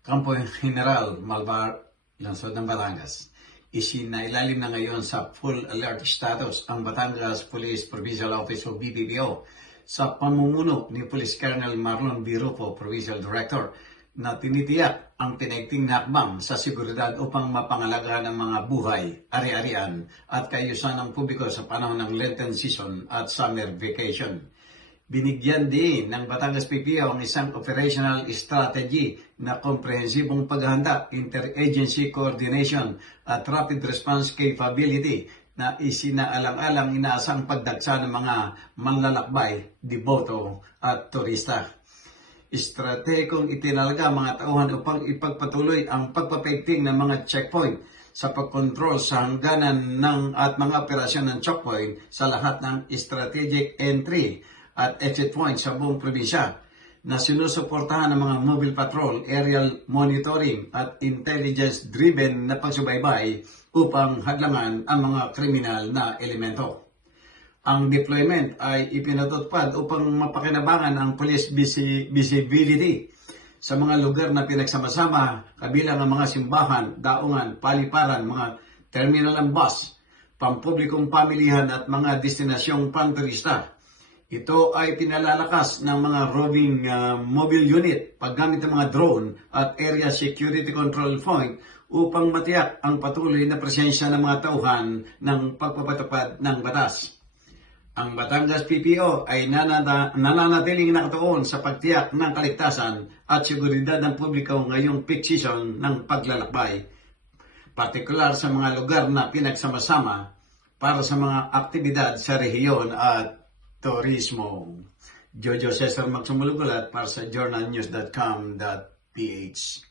Campo General, Malvar, Lungsod ng Batangas. Isinailalim na ngayon sa full alert status ang Batangas Police Provincial Office o BPPO sa pamumuno ni Police Colonel Marlon B. Rufo, Provincial Director, na tinitiyak ang pinaigting na hakbang sa seguridad upang mapangalagaan ang mga buhay, ari-arian at kaayusan ng publiko sa panahon ng Lenten season at summer vacation. Binigyan din ng Batangas PPO ang isang operational strategy na komprehensibong paghahanda, interagency coordination at rapid response capability na isinaalang-alang inaasang pagdagsa ng mga manlalakbay, deboto at turista. Estratehikong itinalaga ang mga tauhan upang ipagpatuloy ang pagpapaigting ng mga checkpoint sa pagkontrol sa hangganan at mga operasyon ng checkpoint sa lahat ng strategic entry at exit points sa buong probinsya na sinusuportahan ng mga mobile patrol, aerial monitoring at intelligence-driven na pagsubaybay upang hadlangan ang mga kriminal na elemento. Ang deployment ay ipinatutupad upang mapakinabangan ang police visibility sa mga lugar na pinagsama-sama kabilang ang mga simbahan, daungan, paliparan, mga terminal ng bus, pampublikong pamilihan at mga destinasyong panturista. Ito ay pinalalakas ng mga roving mobile unit, paggamit ng mga drone at area security control point upang matiyak ang patuloy na presensya ng mga tauhan ng pagpapatupad ng batas. Ang Batangas PPO ay nananatiling nakatuon sa pagtiyak ng kaligtasan at seguridad ng publiko ngayong peak season ng paglalakbay, partikular sa mga lugar na pinagsama-sama para sa mga aktibidad sa rehiyon at turismo. Jojo Cesar Magsumulugulat para sa journalnews.com.ph.